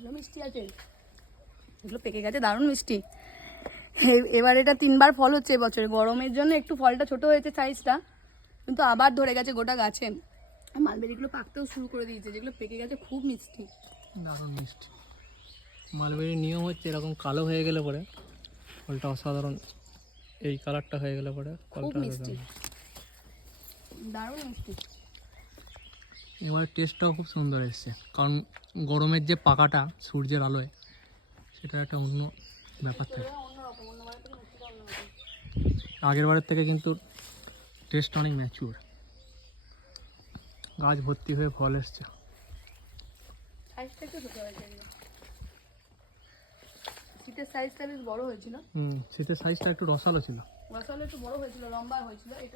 ভালো মিষ্টি আছে, এগুলো পেকে গেছে, দারুণ মিষ্টি। এবার এটা 3বার ফল হচ্ছে এবছরে, গরমের জন্য একটু ফলটা ছোট হয়েছে সাইজটা, কিন্তু আবার ধরে গেছে গোটা গাছে। মালবেরিগুলো পাকতেও শুরু করে দিয়েছে, যেগুলো পেকে গেছে খুব মিষ্টি, দারুণ মিষ্টি। মালবেরির নিয়ম হচ্ছে এরকম কালো হয়ে গেলে পরে ফলটা অসাধারণ, এই কালারটা হয়ে গেলে পরে খুব ফলটা মিষ্টি, দারুণ মিষ্টি। এবার টেস্টটাও খুব সুন্দর এসছে, কারণ গরমের যে পাকাটা সূর্যের আলোয়, সেটা একটা অন্য ব্যাপার থাকে। আগের বারের থেকে কিন্তু টেস্ট অনেক ম্যাচিওর, গাছ ভর্তি হয়ে ফল এসছে। সাইজটা একটু ছোট হয়েছে, শীতের সাইজটা বেশ বড় হয়েছিল। শীতের সাইজটা একটু রসালো ছিল, রসালো একটু বড় হয়েছিল, লম্বা হয়েছিল। এটা